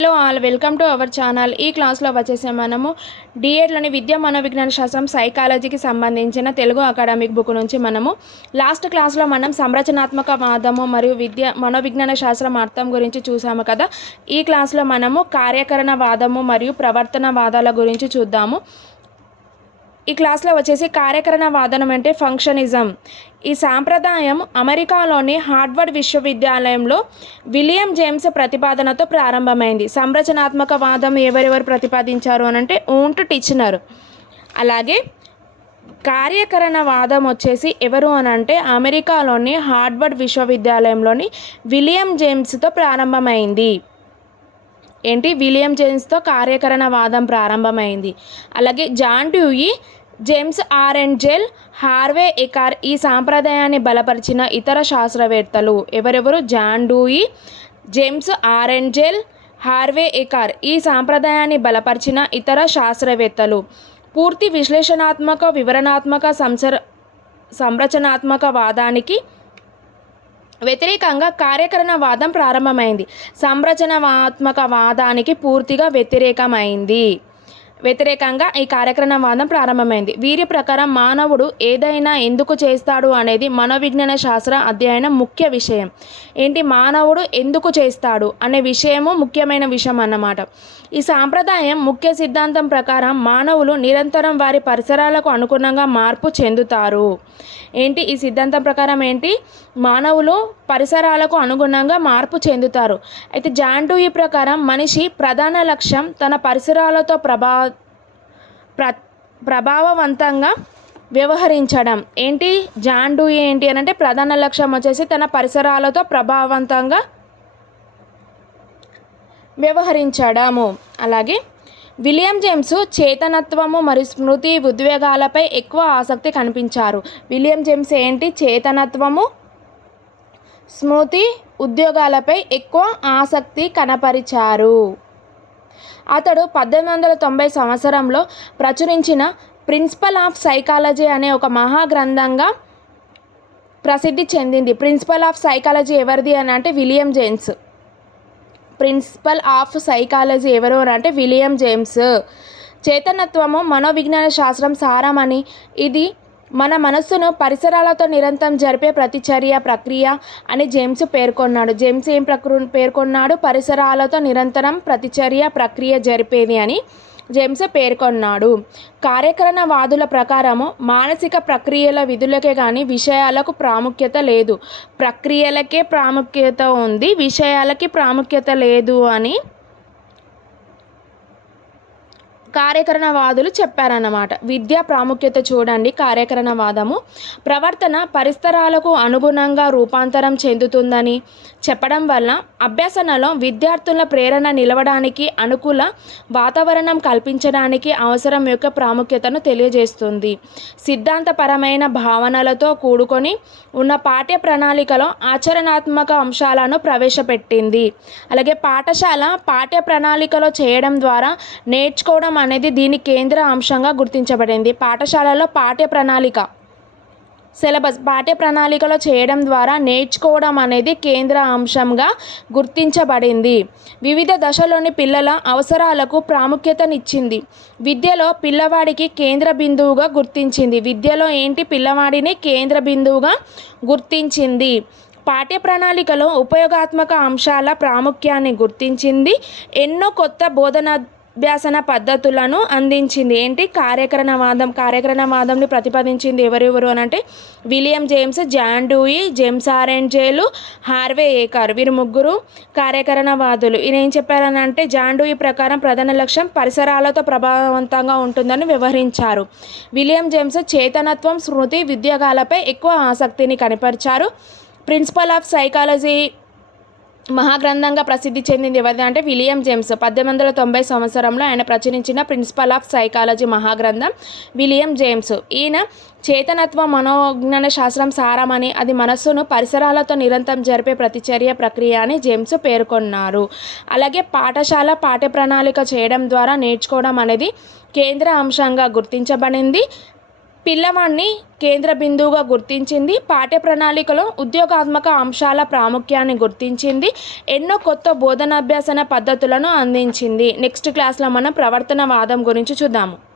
Hello all welcome to our channel. ఈ క్లాస్లో వచ్చేసి మనము డిఎడ్లోని విద్యా మనోవిజ్ఞాన శాస్త్రం సైకాలజీకి సంబంధించిన తెలుగు అకాడమిక్ బుక్ నుంచి మనము లాస్ట్ క్లాస్లో మనం సంరచనాత్మక వాదము మరియు మనోవిజ్ఞాన శాస్త్రం అర్థం గురించి చూసాము కదా. ఈ క్లాస్లో మనము కార్యకరణ వాదము మరియు ప్రవర్తన వాదాల గురించి చూద్దాము. ఈ క్లాస్లో వచ్చేసి కార్యకరణ వాదనం అంటే ఫంక్షనిజం. ఈ సాంప్రదాయం అమెరికాలోని హార్వర్డ్ విశ్వవిద్యాలయంలో విలియం జేమ్స్ ప్రతిపాదనతో ప్రారంభమైంది. సంరచనాత్మక వాదం ఎవరెవరు ప్రతిపాదించారు అని అంటే ఊంట్ టిచ్నర్. అలాగే కార్యకరణ వాదం వచ్చేసి ఎవరు అని అంటే అమెరికాలోని హార్వర్డ్ విశ్వవిద్యాలయంలోని విలియం జేమ్స్తో ప్రారంభమైంది. విలియం జేమ్స్తో కార్యకరణ వాదం ప్రారంభమైంది. అలాగే John Dewey, James Angell, Harvey ఎకార్ ఈ సాంప్రదాయాన్ని బలపరిచిన ఇతర శాస్త్రవేత్తలు ఎవరెవరు? John Dewey, James Angell, Harvey ఎకార్ ఈ సాంప్రదాయాన్ని బలపరిచిన ఇతర శాస్త్రవేత్తలు. పూర్తి విశ్లేషణాత్మక వివరణాత్మక సంరచనాత్మక వాదానికి వ్యతిరేకంగా కార్యకరణ వాదం ప్రారంభమైంది. సంరచనాత్మక వాదానికి పూర్తిగా వ్యతిరేకంగా ఈ కార్యకరణ వాదం ప్రారంభమైంది. వీరి ప్రకారం మానవుడు ఏదైనా ఎందుకు చేస్తాడు అనేది మనోవిజ్ఞాన శాస్త్ర అధ్యయనం ముఖ్య విషయం. మానవుడు ఎందుకు చేస్తాడు అనే విషయము ముఖ్యమైన విషయం అన్నమాట. ఈ సాంప్రదాయం ముఖ్య సిద్ధాంతం ప్రకారం మానవులు నిరంతరం వారి పరిసరాలకు అనుగుణంగా మార్పు చెందుతారు. ఈ సిద్ధాంతం ప్రకారం మానవులు పరిసరాలకు అనుగుణంగా మార్పు చెందుతారు. అయితే జాన్ డ్యూయి ప్రకారం మనిషి ప్రధాన లక్ష్యం తన పరిసరాలతో ప్రభావవంతంగా వ్యవహరించడం. జాన్ డ్యూయి అని అంటే ప్రధాన లక్ష్యం వచ్చేసి తన పరిసరాలతో ప్రభావవంతంగా వ్యవహరించడము. అలాగే విలియం జేమ్స్ చేతనత్వము మరియు స్మృతి ఉద్వేగాలపై ఎక్కువ ఆసక్తి కనిపించారు. విలియం జేమ్స్ చేతనత్వము స్మృతి ఉద్యోగాలపై ఎక్కువ ఆసక్తి కనపరిచారు. అతడు 1890 సంవత్సరంలో ప్రచురించిన ప్రిన్సిపల్ ఆఫ్ సైకాలజీ అనే ఒక మహాగ్రంథంగా ప్రసిద్ధి చెందింది. ప్రిన్సిపల్ ఆఫ్ సైకాలజీ ఎవరిది అని అంటే William James. Principle of psychology ఎవరు అంటే విలియం జేమ్స్. చేతనత్వము మనోవిజ్ఞాన శాస్త్రం సారమని, ఇది మన మనస్సును పరిసరాలతో నిరంతరం జరిపే ప్రతిచర్య ప్రక్రియ అని జేమ్స్ పేర్కొన్నాడు. జేమ్స్ పేర్కొన్నాడు? పరిసరాలతో నిరంతరం ప్రతిచర్య ప్రక్రియ జరిపేది అని జేమ్స్ పేర్కొన్నాడు. కార్యకరణ వాదుల ప్రకారము మానసిక ప్రక్రియల విధులకే కానీ విషయాలకు ప్రాముఖ్యత లేదు. ప్రక్రియలకే ప్రాముఖ్యత ఉంది, విషయాలకి ప్రాముఖ్యత లేదు అని కార్యకరణవాదులు చెప్పారన్నమాట. విద్యా ప్రాముఖ్యత చూడండి. కార్యకరణవాదము ప్రవర్తన పరిసరాలకు అనుగుణంగా రూపాంతరం చెందుతుందని చెప్పడం వల్ల అభ్యసనలో విద్యార్థుల ప్రేరణ నిలవడానికి అనుకూల వాతావరణం కల్పించడానికి అవసరం యొక్క ప్రాముఖ్యతను తెలియజేస్తుంది. సిద్ధాంతపరమైన భావనలతో కూడుకొని ఉన్న పాఠ్య ప్రణాళికలో ఆచరణాత్మక అంశాలను ప్రవేశపెట్టింది. అలాగే పాఠశాల పాఠ్య ప్రణాళికలో చేయడం ద్వారా నేర్చుకోవడం అనేది దీని కేంద్ర అంశంగా గుర్తించబడింది. పాఠశాలలో పాఠ్య ప్రణాళికలో చేయడం ద్వారా నేర్చుకోవడం అనేది కేంద్ర అంశంగా గుర్తించబడింది. వివిధ దశలోని పిల్లల అవసరాలకు ప్రాముఖ్యతనిచ్చింది. విద్యలో పిల్లవాడికి కేంద్ర బిందువుగా గుర్తించింది. పిల్లవాడిని కేంద్ర బిందువుగా గుర్తించింది. పాఠ్య ప్రణాళికలో ఉపయోగాత్మక అంశాల ప్రాముఖ్యాన్ని గుర్తించింది. ఎన్నో కొత్త బోధనాభ్యాసన పద్ధతులను అందించింది. కార్యకరణవాదంని ప్రతిపాదించింది ఎవరెవరు అని అంటే William James, John Dewey, James Angell, Harvey Carr వీరు ముగ్గురు కార్యకరణవాదులు. ఈయన ఏం చెప్పారని అంటే జాన్ డ్యూయి ప్రకారం ప్రధాన లక్ష్యం పరిసరాలతో ప్రభావవంతంగా ఉంటుందని వ్యవహరించారు. విలియం జేమ్స్ చేతనత్వం స్మృతి ఉద్యోగాలపై ఎక్కువ ఆసక్తిని కనపరిచారు. ప్రిన్సిపల్ ఆఫ్ సైకాలజీ మహాగ్రంథంగా ప్రసిద్ధి చెందింది ఎవరిది అంటే విలియం జేమ్స్. 1890 సంవత్సరంలో ఆయన ప్రచురించిన ప్రిన్సిపల్ ఆఫ్ సైకాలజీ మహాగ్రంథం విలియం జేమ్స్. ఈయన చేతనత్వ మనోజ్ఞాన శాస్త్రం సారమని, అది మనస్సును పరిసరాలతో నిరంతరం జరిపే ప్రతిచర్య ప్రక్రియ అని జేమ్స్ పేర్కొన్నారు. అలాగే పాఠశాల పాఠ్య ప్రణాళిక చేయడం ద్వారా నేర్చుకోవడం అనేది కేంద్ర అంశంగా గుర్తించబడింది. పిల్లవాడిని కేంద్ర బిందువుగా గుర్తించింది. పాఠ్య ప్రణాళికలో ఉద్యోగాత్మక అంశాల ప్రాముఖ్యాన్ని గుర్తించింది. ఎన్నో కొత్త బోధనాభ్యాసన పద్ధతులను అందించింది. నెక్స్ట్ క్లాస్లో మనం ప్రవర్తనవాదం గురించి చూద్దాము.